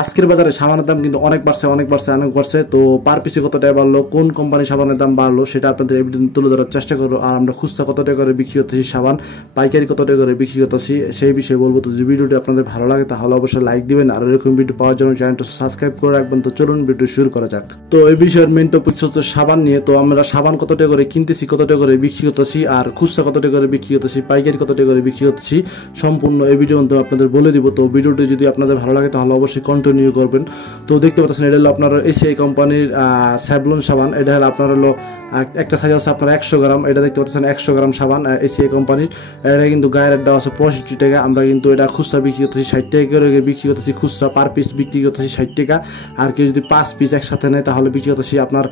আজকের বাজারে সাবানের দাম কিন্তু অনেক বাড়ছে। তো পার পিসে কত টাকা বাড়লো, কোন কোম্পানির সাবানের দাম বাড়লো সেটা আপনাদের এভিডেন্স তুলে ধরার চেষ্টা করবো। আর আমরা খুচরা কত টাকা করে বিক্রি করতেছি সাবান, পাইকারি কত টাকা করে বিক্রি করতেছি সেই বিষয়ে বলবো। তো যদি ভিডিওটি আপনাদের ভালো লাগে তাহলে অবশ্যই লাইক দিবেন, আর এরকম ভিডিও পাওয়ার জন্য চ্যানেলটা সাবস্ক্রাইব করে রাখবেন। তো চলুন ভিডিও শুরু করা যাক। তো এই বিষয়ের মেন টপিক হচ্ছে সাবান নিয়ে। তো আমরা সাবান কত টাকা করে কিনতেছি, কত টাকা করে বিক্রি করতেছি, আর খুচরা কত টাকা করে বিক্রি করতেছি, পাইকারি কত টাকা করে বিক্রি করতেছি, সম্পূর্ণ এই ভিডিও আপনাদের বলে দিব। তো ভিডিওটি যদি আপনাদের ভালো লাগে তাহলে অবশ্যই কন্টিনিউ করবেন। তো দেখতে পাচ্ছেন এটা হলো আপনার এসিআই কোম্পানির স্যাভলন সাবান। এটা হলো আপনার হলো একটা সাইজ আছে আপনার 100 গ্রাম। এটা দেখতে পাচ্ছেন 100 গ্রাম সাবান এসিআই কোম্পানির। এটা কিন্তু গায়ের রেট দেওয়া আছে 65 টাকা। আমরা কিন্তু এটা খুচরা বিক্রি করতেছি 60 টাকা করে বিক্রি করতেছি, খুচরা পার পিস বিক্রি করতেছি 60 টাকা। আর কেউ যদি 5 পিস একসাথে নেয় তাহলে বিক্রি করতেছি আপনার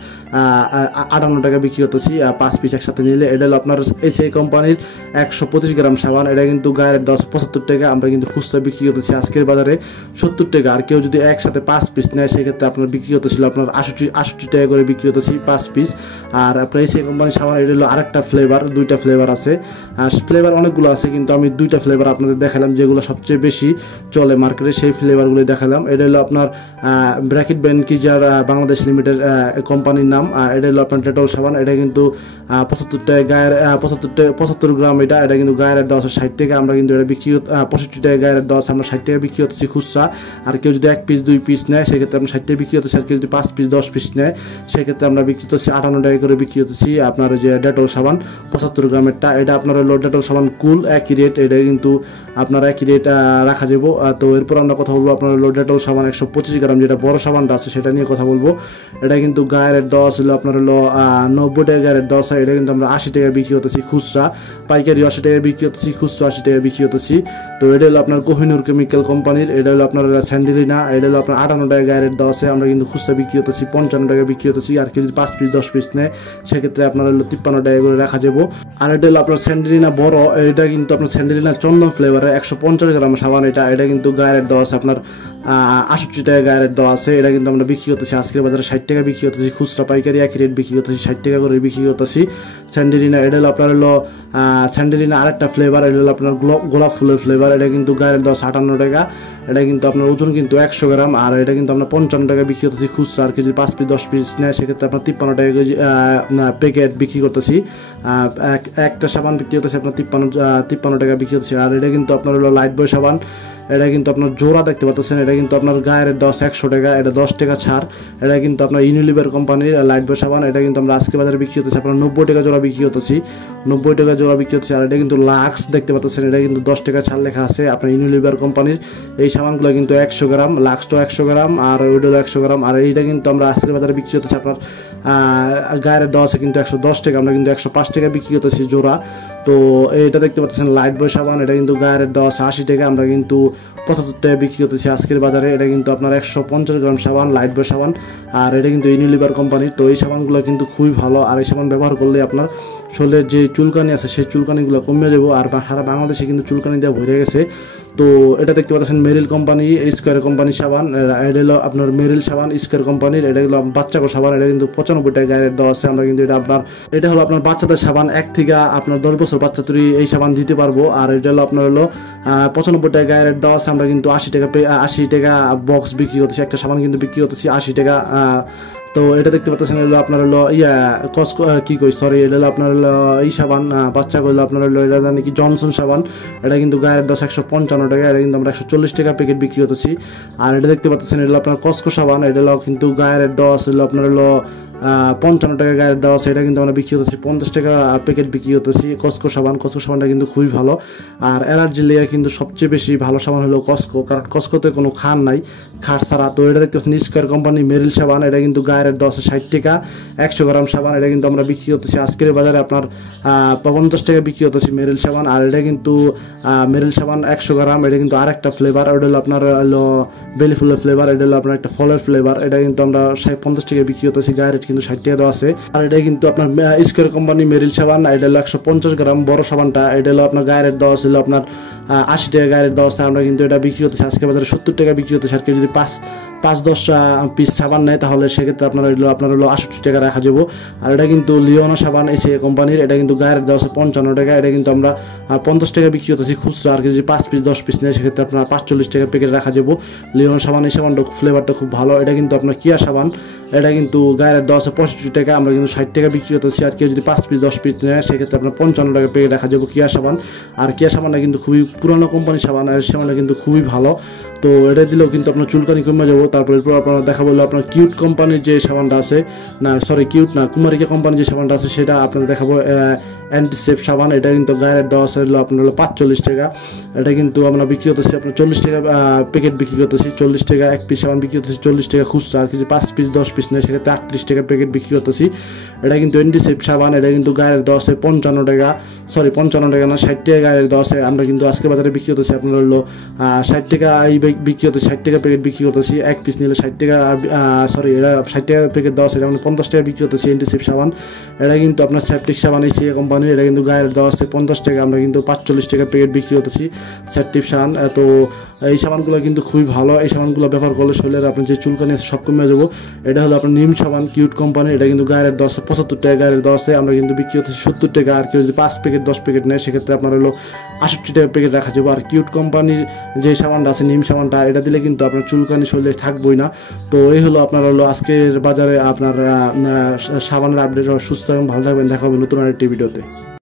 58 টাকা বিক্রি করতেছি 5 পিস একসাথে নিলে। এটা হলো আপনার এসিআই কোম্পানির 125 গ্রাম সাবান। এটা কিন্তু গায়ের রেট দেওয়া আছে 75 টাকা। আমরা কিন্তু খুচরা বিক্রি করতেছি আজকের বাজারে 70 টাকা। আর কেউ যদি একসাথে 5 পিস নেয় সেক্ষেত্রে আপনার বিক্রি হতেছিল আপনার 68 টাকা করে বিক্রি হতেছি 5 পিস। আর আপনার এসিআই কোম্পানির সাবান এটা হলো আরেকটা ফ্লেভার, 2টা ফ্লেভার আছে। আর ফ্লেভার অনেকগুলো আছে কিন্তু আমি 2টা ফ্লেভার আপনাদের দেখালাম যেগুলো সবচেয়ে বেশি চলে মার্কেটে, সেই ফ্লেভারগুলো দেখালাম। এটা হলো আপনার ব্র্যাকেট বেনকিজার বাংলাদেশ লিমিটেড কোম্পানির নাম। এটা হলো আপনার ডেটল সাবান। এটা কিন্তু 75 টাকা গায়ের 75 গ্রাম। এটা কিন্তু গায়ের দেওয়া আছে 60 টাকা। আমরা কিন্তু এটা বিক্রি 65 টাকা গায়ের দেওয়া আছে, আমরা 60 টাকা বিক্রি হতেছি খুচরা। আর কেউ যদি 1 পিস 2 পিস নেয় সেক্ষেত্রে আমরা 60 টাকা বিক্রি হতেছি। আর কেউ যদি 5 পিস 10 পিস নেয় সেক্ষেত্রে আমরা বিক্রি হতেছি 58 টাকা করে বিক্রি হতেছি আপনার যে ডেটল সাবান 75 গ্রামেরটা। এটা আপনার হলো ডেটল সাবান কুল, একই রেট। এটা কিন্তু আপনার একই রেট রাখা যাবো। তো এরপর আমরা কথা বলবো আপনার হলো ডেটল সাবান 125 গ্রাম, যেটা বড় সাবানটা আছে সেটা নিয়ে কথা বলবো। এটা কিন্তু গায়ের রেট দেওয়া ছিল আপনার হলো 90 টাকা গায়ের রেট দেওয়া আছে। এটা কিন্তু আমরা 80 টাকা বিক্রি হতেছি খুচরা, পাইকারি 80 টাকা বিক্রি হতেছি, খুচরা 80 টাকা বিক্রি হতেছি। তো এটা হলো আপনার কোহিনুর কেমিক্যাল কোম্পানির। এটা হলো আপনার স্যান্ডেলিনা। এটা হলো আপনার 58 টাকা গায়ের রেট দেওয়া আছে। আমরা কিন্তু খুচরা বিক্রি হতেছি 55 টাকা বিক্রি হতেছি। আর কেউ যদি 5 পিস 10 পিস নেয় সেক্ষেত্রে আপনার হলো 53 টাকা করে রাখা যাবো। আর এটা হলো আপনার স্যান্ডেলিনা বড়। এটা কিন্তু আপনার স্যান্ডেলিনা চন্দন ফ্লেভারের 150 গ্রাম সাবান। এটা কিন্তু গায়ের রেট দেওয়া আছে আপনার 68 টাকা গায়ের রেট দেওয়া আছে। এটা কিন্তু আমরা বিক্রি করতেছি আজকের বাজারে 60 টাকা বিক্রি করতেছি, খুচরা পাইকারি একই রেট বিক্রি করতেছি 60 টাকা করে বিক্রি করতেছি স্যান্ডেলিনা। এটা হলো আপনার হলো স্যান্ডেলিনা আরেকটা ফ্লেভার। এটা হলো আপনার গোলাপ ফুলের ফ্লেভার। এটা কিন্তু গায়ের দেওয়া 58 টাকা। এটা কিন্তু আপনার ওজন কিন্তু 100 গ্রাম। আর এটা কিন্তু আমরা 55 টাকা বিক্রি করতেছি খুচরা। আর কেজি 5 পিস 10 পিস নেয় সেক্ষেত্রে আপনার 53 টাকা কেজি প্যাকেট বিক্রি করতেছি। একটা সাবান বিক্রি করতেছি আপনার 53 টাকা বিক্রি করতেছি। আর এটা কিন্তু আপনার হলো লাইট বয় সাবান। এটা কিন্তু আপনার জোড়া দেখতে পাচ্ছেন। এটা কিন্তু আপনার গায়ের 100 টাকা। এটা 10 টাকা ছাড়। এটা কিন্তু আপনার ইউনিলিভার কোম্পানির লাইট বয় সাবান। এটা কিন্তু আমরা আজকে বাজারে বিক্রি হতেছি আপনার 90 টাকা জোড়া বিক্রি হতেছি, 90 টাকা জোড়া বিক্রি হচ্ছে। আর এটা কিন্তু লাক্স দেখতে পাচ্ছেন। এটা কিন্তু 10 টাকা ছাড় লেখা আছে আপনার ইউনিলিভার কোম্পানির। এই সাবানগুলো কিন্তু 100 গ্রাম, লাক্সটা 100 গ্রাম আর ওইটা 100 গ্রাম। আর এইটা কিন্তু আমরা আজকের বাজারে বিক্রি হতেছে আপনার গায়ের দেওয়া আছে কিন্তু 110 টাকা। আমরা কিন্তু 105 টাকা বিক্রি করতেছি জোড়া। তো এটা দেখতে পাচ্ছেন লাইট বয় সাবান। এটা কিন্তু গায়ের দেওয়া আছে 80 টাকা। আমরা কিন্তু 75 টাকা বিক্রি করতেছি আজকের বাজারে। এটা কিন্তু আপনার 150 গ্রাম সাবান, লাইট বয় সাবান। আর এটা কিন্তু ইউনিলিভার কোম্পানির। তো এই সাবানগুলো কিন্তু খুবই ভালো। আর এই সাবান ব্যবহার করলে আপনার শরীরের যে চুলকানি আছে সেই চুলকানিগুলো কমে যাবো। আর সারা বাংলাদেশে কিন্তু চুলকানি দেওয়া ভরে গেছে। তো এটা দেখতে পাচ্ছেন মেরিল কোম্পানি, স্কোয়ার কোম্পানির সাবান। এটা হলো আপনার মেরিল সাবান স্কোয়ার কোম্পানির। এটা হলো বাচ্চাকে সাবান। এটা কিন্তু 95 টাকা গায়ের দেওয়া আছে। আমরা কিন্তু এটা হলো আপনার বাচ্চাদের সাবান, 1 থেকে আপনার 10 বছর বাচ্চা তৈরি এই সাবান দিতে পারবো। আর এটা হলো আপনার হলো 95 টাকা গায়ের দেওয়া আছে। আমরা কিন্তু 80 টাকা বক্স বিক্রি করতেছি। একটা সাবান কিন্তু বিক্রি করতেছি 80 টাকা। তো এটা দেখতে পাচ্ছেন হলো আপনার হলো কসকো এটা হলো আপনার হলো এই সাবান বাচ্চা করলো আপনার হলো এটা জানি কি জনসন সাবান। এটা কিন্তু গায়ের 155 টাকা। এটা কিন্তু আমরা 140 টাকা প্যাকেট বিক্রি করতেছি। আর এটা দেখতে পাচ্ছেন এটা হলো আপনার কসকো সাবান। এটা হলো কিন্তু গায়ের দেওয়া আছে আপনার হলো 55 টাকা গায়ের দেওয়া আছে। এটা কিন্তু আমরা বিক্রি করতেছি 50 টাকা প্যাকেট বিক্রি করতেছি কসকো সাবানটা কিন্তু খুবই ভালো। আর অ্যালার্জি লেয়ার কিন্তু সবচেয়ে বেশি ভালো সাবান হলো কসকো, কারণ কসকোতে কোনো খার নাই, খার ছাড়া। তো এটা দেখতে পাচ্ছেন স্কোয়ার কোম্পানি মেরিল সাবান। এটা কিন্তু গায়ের 60 টাকা 100 গ্রাম সাবান। এটা কিন্তু আমরা বিক্রি করতেছি আজকের বাজারে আপনার 50 টাকা বিক্রি করতেছি মেরিল সাবান। আর এটা কিন্তু মেরিল সাবান 100 গ্রাম। এটা কিন্তু আরেকটা ফ্লেভার। ওটা হলো আপনার হলো বেলি ফুলের ফ্লেভার। এটা হলো আপনার একটা ফলের ফ্লেভার। এটা কিন্তু আমরা 50 টাকা বিক্রি করতেছি, গায়ের কিন্তু 60 টাকা দেওয়া আছে। আর এটা কিন্তু আপনার স্কোয়ার কোম্পানি মেরিল সাবান। এটা হলো 150 গ্রাম বড় সাবানটা। এটা হলো আপনার গায়ের দেওয়া ছিল আপনার 80 টাকা গায়ের দেওয়া আছে, আমরা কিন্তু এটা বিক্রি করতেছি আজকে বাজারে 70 টাকা বিক্রি করতেছি। আর কেউ যদি 5-10 পিস সাবান নেয় তাহলে সেক্ষেত্রে আপনার হলো 68 টাকা রাখা যাবো। আর এটা কিন্তু লিওনা সাবান এসে কোম্পানির, এটা কিন্তু গায়ের দেওয়া আছে 55 টাকা, এটা কিন্তু আমরা 50 টাকা বিক্রি করতেছি খুচরা। আর কেউ যদি 5 পিস 10 পিস নেয় সেক্ষেত্রে আপনার 45 টাকা প্যাকেট রাখা যাবো। লিওনা সাবান এই সাবানটা ফ্লেভারটা খুব ভালো। এটা কিন্তু আপনার কিয়া সাবান, এটা কিন্তু গায়ের দেওয়া আছে 65 টাকা, আমরা কিন্তু 60 টাকা বিক্রি করতেছি। আর কেউ যদি 5 পিস 10 পিস নেয় সেক্ষেত্রে আপনার 55 টাকা প্যাকেট রাখা যাবো কিয়া সাবান। আর কিয়া সাবানটা কিন্তু খুবই পুরানো কোম্পানির সাবান, আর সাবানটা কিন্তু খুবই ভালো। তো এটা দিলেও কিন্তু আপনার চুলকানি কমে যাবো। তারপর এরপর আপনার দেখা বললো আপনার কিউট কোম্পানির যে সাবানটা আছে, না সরি কিউট না, কুমারিকা কোম্পানির যে সাবানটা আছে সেটা আপনাদের দেখাবো অ্যান্টিসেপ সাবান। এটা কিন্তু গায়ের দেওয়া আছে হলো আপনার হলো 45 টাকা, এটা কিন্তু আমরা বিক্রি করতেছি আপনার 40 টাকা প্যাকেট বিক্রি করতেছি, 40 টাকা এক পিস সাবান বিক্রি করতেছি 40 টাকা খুচরা। আর কিছু 5 পিস 10 পিস নেয় সেক্ষেত্রে 38 টাকা প্যাকেট বিক্রি করতেছি। এটা কিন্তু অ্যান্টিসেপ সাবান, এটা কিন্তু গায়ের দেওয়া আছে 55 টাকা, সরি 55 টাকা না 60 টাকা গায়ের দেওয়া আছে, আমরা কিন্তু আজকে বাজারে বিক্রি করতেছি আপনার হলো 60 টাকা এই বিক্রি করতেছি, 60 টাকা প্যাকেট বিক্রি করতেছি। এক পিস নিলে 60 টাকা, সরি এটা 60 টাকা প্যাকেট দেওয়া আছে, যেমন 50 টাকা বিক্রি করতেছি অ্যান্টিসেপ সাবান। এটা কিন্তু আপনার সেপটিক সাবান এই কোম্পানির, এটা কিন্তু গায়ের দেওয়া আছে 50 টাকা, আমরা কিন্তু 45 টাকা প্যাকেট বিক্রি করতেছি সেপটিক সাবান। তো এই সাবানগুলো কিন্তু খুবই ভালো, এই সাবানগুলো ব্যবহার করলে শরীরের আপনার যে চুলকানি আছে সব কমে যাবো। এটা হলো আপনার নিম সাবান কিউট কোম্পানি, এটা কিন্তু গায়ের দেওয়া আছে 75 টাকা গায়ের দেওয়া আছে, আমরা কিন্তু বিক্রি করতেছি 70 টাকা। আর কেউ যদি 5 প্যাকেট 10 প্যাকেট নেয় সেক্ষেত্রে আপনার হলো 68 টাকা প্যাকেট রাখা যাবো। আর কিউট কোম্পানির যে সাবানটা আছে নিম সাবানটা, এটা দিলে কিন্তু আপনার চুলকানি শরীরে থাকবোই না। তো এই হলো আপনার হলো আজকের বাজারে আপনার সাবানের আপডেট। সুস্থ এবং ভালো থাকবেন, দেখা হবে নতুন আরেকটি ভিডিওতে।